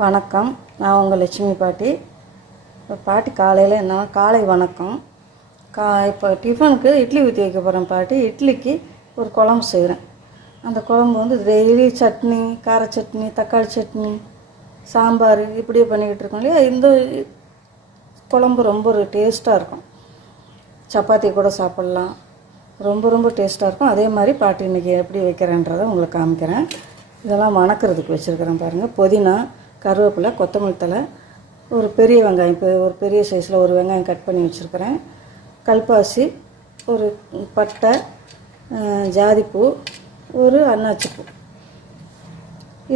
வணக்கம். நான் உங்கள் லட்சுமி பாட்டி. இப்போ பாட்டி காலையில் என்ன? காலை வணக்கம். கா இப்போ டிஃபனுக்கு இட்லி ஊற்றி வைக்க போகிறேன் பாட்டி. இட்லிக்கு ஒரு குழம்பு செய்கிறேன் அந்த குழம்பு வந்து டெய்லி சட்னி கார சட்னி தக்காளி சட்னி சாம்பார் இப்படியே பண்ணிக்கிட்டு இருக்கோம் இல்லையா? இந்த குழம்பு ரொம்ப ஒரு டேஸ்ட்டாக இருக்கும். சப்பாத்தி கூட சாப்பிட்லாம். ரொம்ப ரொம்ப டேஸ்ட்டாக இருக்கும். அதே மாதிரி பாட்டி இன்றைக்கி எப்படி வைக்கிறேன்றதை உங்களுக்கு காமிக்கிறேன். இதெல்லாம் வணக்கிறதுக்கு வச்சுருக்கிறேன் பாருங்கள் புதினா கருவேப்பிலை கொத்தமல்லி தழை ஒரு பெரிய வெங்காயம். இப்போ ஒரு பெரிய சைஸில் ஒரு வெங்காயம் கட் பண்ணி வச்சுருக்கிறேன். கல்பாசி ஒரு பட்டை ஜாதிப்பூ ஒரு அன்னாச்சிப்பூ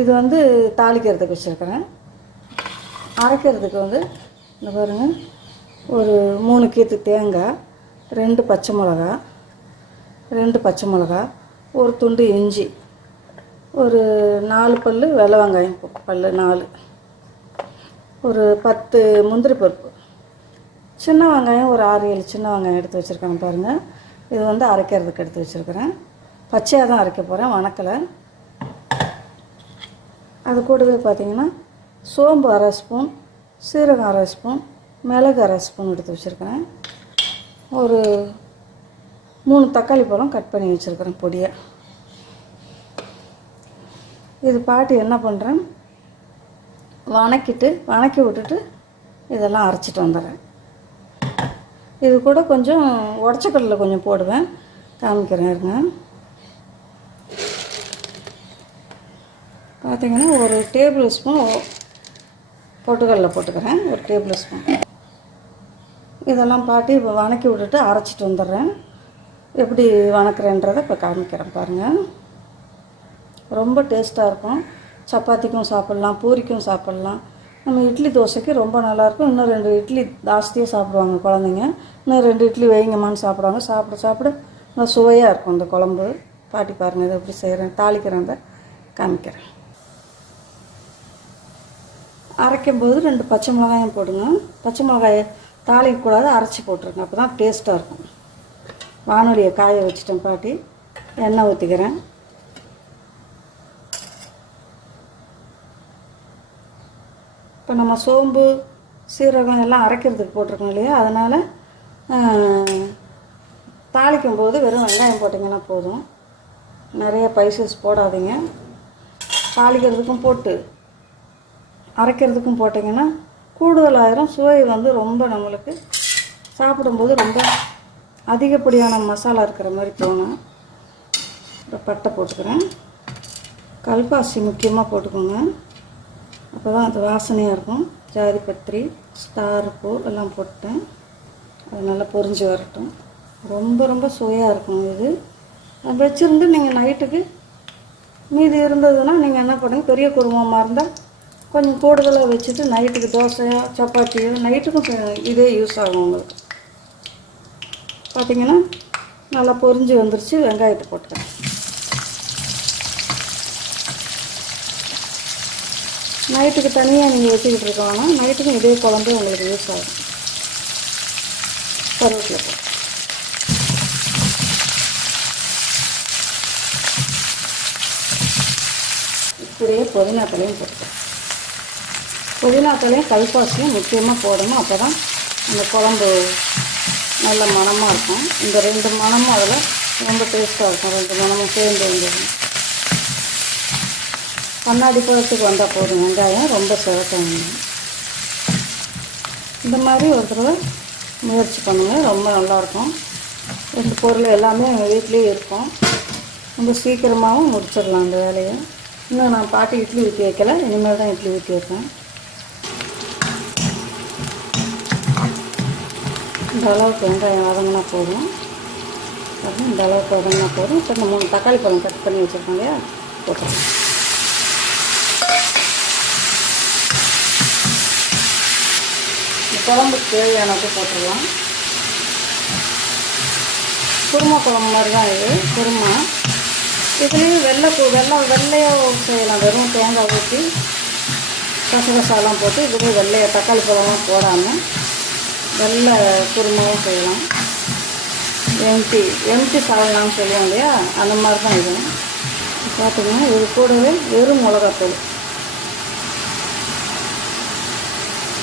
இது வந்து தாளிக்கிறதுக்கு வச்சுருக்கிறேன். அரைக்கிறதுக்கு வந்து இந்த பாருங்கள் ஒரு மூணு கீத்து தேங்காய் ரெண்டு பச்சை மிளகா ரெண்டு பச்சை மிளகா ஒரு துண்டு இஞ்சி. ஒரு நாலு பல் வெள்ளை வெங்காயம் பல் நாலு. ஒரு பத்து முந்திரி பருப்பு. சின்ன வெங்காயம் ஒரு ஆறு ஏழு சின்ன வெங்காயம் எடுத்து வச்சுருக்கேன் பாருங்கள் இது வந்து அரைக்கிறதுக்கு எடுத்து வச்சுருக்கிறேன். பச்சையாக தான் அரைக்க போகிறேன் வணக்கலை. அது கூடவே பார்த்தீங்கன்னா சோம்பு அரை ஸ்பூன் சீரகம் அரை ஸ்பூன் மிளகு அரை ஸ்பூன் எடுத்து வச்சுருக்கிறேன். ஒரு மூணு தக்காளி பழம் கட் பண்ணி வச்சுருக்கிறேன் பொடியை. இது பாட்டு என்ன பண்ணுறேன் வணக்கிட்டு வணக்கி விட்டுட்டு இதெல்லாம் அரைச்சிட்டு வந்துடுறேன். இது கூட கொஞ்சம் உடச்சக்கடலை கொஞ்சம் போடுவேன். காமிக்கிறேன் இருங்க. பார்த்தீங்கன்னா ஒரு டேபிள் ஸ்பூன் பொட்டுக்கடலை போட்டுக்கிறேன். ஒரு டேபிள் ஸ்பூன். இதெல்லாம் பாட்டி இப்போ வணக்கி விட்டுட்டு அரைச்சிட்டு வந்துடுறேன். எப்படி வணக்குறேன்றதை இப்போ காமிக்கிறேன் பாருங்கள் ரொம்ப டேஸ்ட்டாக இருக்கும். சப்பாத்திக்கும் சாப்பிட்லாம் பூரிக்கும் சாப்பிட்லாம். நம்ம இட்லி தோசைக்கு ரொம்ப நல்லாயிருக்கும் இன்னும் ரெண்டு இட்லி ஜாஸ்தியாக சாப்பிடுவாங்க குழந்தைங்க. இன்னும் ரெண்டு இட்லி வைங்கம்மான்னு சாப்பிடுவாங்க. சாப்பிட சாப்பிட நல்லா சுவையாக இருக்கும் இந்த குழம்பு. பாட்டி பாருங்கள் இதை எப்படி செய்கிறேன் தாளிக்கிறேன் காமிக்கிறேன். அரைக்கும் போது ரெண்டு பச்சை மிளகாயும் போடுங்க. பச்சை மிளகாயை தாளிக்கக்கூடாது அரைச்சி போட்டுருங்க. அப்போ தான் டேஸ்ட்டாக இருக்கும். வானொலியை காய வச்சுட்டேன் பாட்டி. எண்ணெய் ஊற்றிக்கிறேன் இப்போ நம்ம சோம்பு சீரகம் எல்லாம் அரைக்கிறதுக்கு போட்டிருக்கோம் இல்லையா? அதனால் தாளிக்கும் போது வெறும் வெங்காயம் போட்டிங்கன்னா போதும். நிறைய பைசஸ் போடாதீங்க. தாளிக்கிறதுக்கும் போட்டு அரைக்கிறதுக்கும் போட்டிங்கன்னா கூடுதலாயிரம். சுவை வந்து ரொம்ப நம்மளுக்கு சாப்பிடும்போது ரொம்ப அதிகப்படியான மசாலா இருக்கிற மாதிரி தோணும். பட்டை போட்டுக்கிறேன். கல்பாசி முக்கியமாக போட்டுக்கோங்க. அப்போ தான் அது வாசனையாக இருக்கும். ஜாதி பத்திரி ஸ்டார் பூ எல்லாம் போட்டேன். அது நல்லா பொரிஞ்சு வரட்டும். ரொம்ப ரொம்ப சுவையாக இருக்கும் இது. வச்சுருந்து நீங்கள் நைட்டுக்கு மீதி இருந்ததுன்னா நீங்கள் என்ன பண்ணுங்க பெரிய குருமமாக இருந்தால் கொஞ்சம் கூடுதலாக வச்சுட்டு நைட்டுக்கு தோசையோ சப்பாத்தியோ நைட்டுக்கும் இதே யூஸ் ஆகும் உங்களுக்கு. பார்த்தீங்கன்னா நல்லா பொரிஞ்சு வந்துருச்சு வெங்காயத்தை போட்டுக்கிறேன். நைட்டுக்கு தனியாக நீங்கள் வச்சுக்கிட்டு இருக்க வேணாம். நைட்டுக்கும் இதே குழம்பு உங்களுக்கு யூஸ் ஆகும். கருவேப்பிலை போட்டு இப்படியே புதினா தலையும் போட்டுக்கிறேன் புதினா தலையும் கல்பாசியும் முக்கியமாக போடணும். அப்போ தான் அந்த குழம்பு நல்ல மணமாக இருக்கும். இந்த ரெண்டு மணமும் அதில் ரொம்ப டேஸ்ட்டாக இருக்கும். ரெண்டு மணமும் சேர்ந்து வந்துடும். கண்ணாடி பழத்துக்கு வந்தால் போதும். வெங்காயம் ரொம்ப சிவக்காங்க இந்த மாதிரி ஒரு தடவை முயற்சி பண்ணுங்கள் ரொம்ப நல்லாயிருக்கும் இந்த பொருள் எல்லாமே எங்கள் வீட்லேயே இருக்கும். ரொம்ப சீக்கிரமாகவும் முடிச்சிடலாம் அந்த வேலையை. இன்னும் நான் பாட்டி இட்லி ஊற்றி வைக்கல. இனிமேல் தான் இட்லி ஊற்றி வைப்பேன். இந்த அளவுக்கு வெங்காயம் வதங்கினா போதும். இந்த அளவுக்கு வதங்கினா போதும். இப்போ இந்த மூணு தக்காளி பழம் கட் பண்ணி வச்சுருக்கோம் இல்லையா? போட்டுருங்க குழம்புக்கு தேவையானது போட்டுடலாம். குருமா குழம்பு மாதிரி தான் இது குருமா. இதுலேயும் வெள்ளை பூ வெள்ளை வெள்ளையாக செய்யலாம். வெறும் தேங்காய் ஊற்றி கசகசாலாம் போட்டு இதுலேயே வெள்ளையை தக்காளி பழம்லாம் போடாமல் வெள்ளை குருமாவும் செய்யலாம். எம்டி எம்டி சாதனான்னு சொல்லுவோம் இல்லையா? அந்த மாதிரி தான் இது. பார்த்திங்கன்னா இது கூடவே வெறும் மிளகாத்தூள்.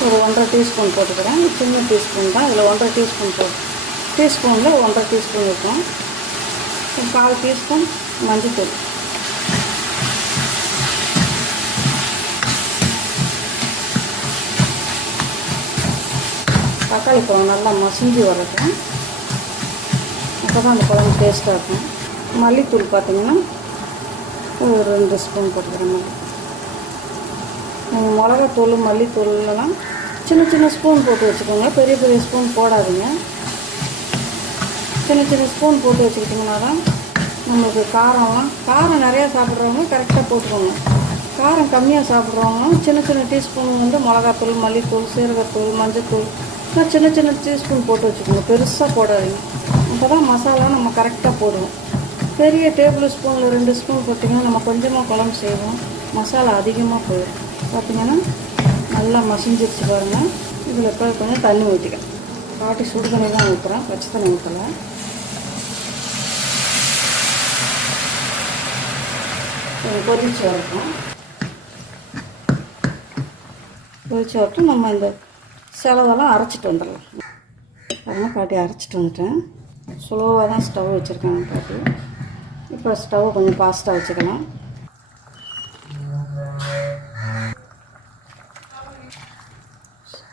ஒரு ஒன்றரை டீஸ்பூன் போட்டுக்கிறேன். சின்ன டீஸ்பூன் தான். இதில் ஒன்றரை டீஸ்பூன் போட்டு டீஸ்பூனில் ஒன்றரை டீஸ்பூன் இருக்கும். கால் டீஸ்பூன் மஞ்சள்தூள் தக்காளி பழம் நல்லா மசிஞ்சு வரட்டும். அப்போ தான் அந்த குழம்பு டேஸ்ட்டாக இருக்கும். மல்லித்தூள் பார்த்தீங்கன்னா ஒரு ரெண்டு ஸ்பூன் போட்டுக்கிறேன். மிளகாத்தூள் மல்லித்தூள்லாம் சின்ன சின்ன ஸ்பூன் போட்டு வச்சுக்கோங்க. பெரிய பெரிய ஸ்பூன் போடாதீங்க. சின்ன சின்ன ஸ்பூன் போட்டு வச்சுக்கிட்டிங்கன்னா தான் நம்மளுக்கு காரம்லாம் காரம் நிறையா சாப்பிட்றவங்க கரெக்டாக போட்டுக்கோங்க. காரம் கம்மியாக சாப்பிட்றவங்க சின்ன சின்ன டீஸ்பூன் வந்து மிளகாத்தூள் மல்லித்தூள் சீரகத்தூள் மஞ்சத்தூள் இன்னும் சின்ன சின்ன டீஸ்பூன் போட்டு வச்சுக்கோங்க. பெருசாக போடாதீங்க. அப்போ தான் மசாலா நம்ம கரெக்டாக போடுவோம். பெரிய டேபிள் ஸ்பூனில் ரெண்டு ஸ்பூன் போட்டிங்கன்னா நம்ம கொஞ்சமாக குழம்பு செய்வோம். மசாலா அதிகமாக போயிடும். பார்த்தீங்கன்னா நல்லா மசிஞ்சிருச்சு பாருங்கள் இதில் இப்போ கொஞ்சம் தண்ணி ஊற்றிக்கலாம் பாட்டி சுடு தண்ணி தான் ஊற்றுறேன் பச்சை தண்ணி ஊற்றலை கொதிச்சு வரட்டும். கொதிச்சு வரட்டும். நம்ம இந்த செலவெல்லாம் அரைச்சிட்டு வந்துடலாம். பாருங்க பாட்டி அரைச்சிட்டு வந்துட்டேன். ஸ்லோவாக தான் ஸ்டவ் வச்சுருக்காங்க பாட்டி. இப்போ ஸ்டவ் கொஞ்சம் ஃபாஸ்ட்டாக வச்சுக்கலாம்.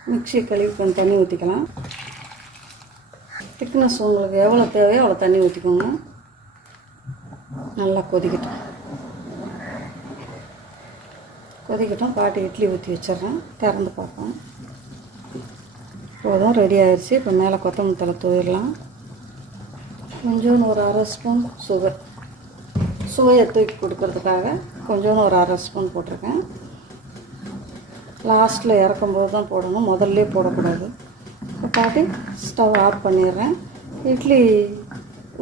மிக்ஸி கழுவி கொஞ்சம் தண்ணி ஊற்றிக்கலாம் திக்னஸ் உங்களுக்கு எவ்வளோ தேவையோ அவ்வளோ தண்ணி ஊற்றிக்கோங்க நல்லா கொதிக்கட்டும். கொதிக்கட்டும். பாட்டி இட்லி ஊற்றி வச்சிடுறேன். திறந்து பார்ப்போம். போதும். ரெடி ஆயிடுச்சு. இப்போ மேலே கொத்தமல்லி தலை தூவிடலாம். கொஞ்சோன்னு ஒரு அரை ஸ்பூன் சுகர் சுவையை தூக்கி கொடுக்கறதுக்காக கொஞ்சோன்னு ஒரு அரை ஸ்பூன் போட்டிருக்கேன். லாஸ்ட்டில் இறக்கும்போது தான் போடணும். முதல்ல போடக்கூடாது. இப்போ பாட்டி ஸ்டவ் ஆஃப் பண்ணிடுறேன். இட்லி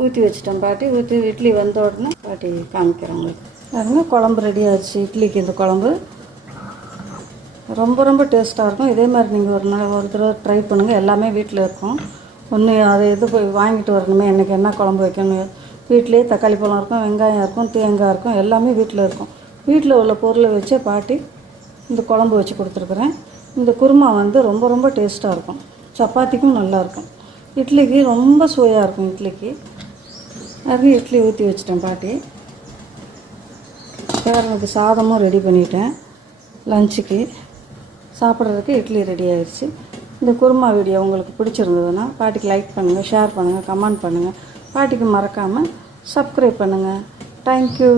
ஊற்றி வச்சிட்டேன் பாட்டி. ஊற்றி இட்லி வந்த உடனே பாட்டி காமிக்கிறேன் உங்களுக்கு. பாருங்க குழம்பு ரெடி ஆச்சு. இட்லிக்கு இந்த குழம்பு. ரொம்ப ரொம்ப டேஸ்ட்டாக இருக்கும். இதே மாதிரி நீங்கள் ஒரு நாள் ஒரு தடவை ட்ரை பண்ணுங்கள் எல்லாமே வீட்டில் இருக்கும். ஒன்று அதை இது போய் வாங்கிட்டு வரணுமே எனக்கு என்ன குழம்பு வைக்கணும் வீட்டிலே தக்காளி பழம் இருக்கும் வெங்காயம் இருக்கும் தேங்காய் இருக்கும் எல்லாமே வீட்டில் இருக்கும். வீட்டில் உள்ள பொருளை வச்சே பாட்டி இந்த குழம்பு வச்சு கொடுத்துருக்குறேன். இந்த குருமா வந்து ரொம்ப ரொம்ப டேஸ்ட்டாக இருக்கும். சப்பாத்திக்கும் நல்லாயிருக்கும் இட்லிக்கு ரொம்ப சுவையாக இருக்கும் இட்லிக்கு. அது இட்லி ஊற்றி வச்சிட்டேன் பாட்டி. பேரனுக்கு சாதமும் ரெடி பண்ணிட்டேன். லஞ்சுக்கு சாப்பிட்றதுக்கு இட்லி ரெடி ஆயிடுச்சு இந்த குருமா வீடியோ உங்களுக்கு பிடிச்சிருந்ததுன்னா பாட்டிக்கு லைக் பண்ணுங்கள் ஷேர் பண்ணுங்கள் கமெண்ட் பண்ணுங்கள் பாட்டிக்கு மறக்காமல் சப்ஸ்கிரைப் பண்ணுங்கள் தேங்க்யூ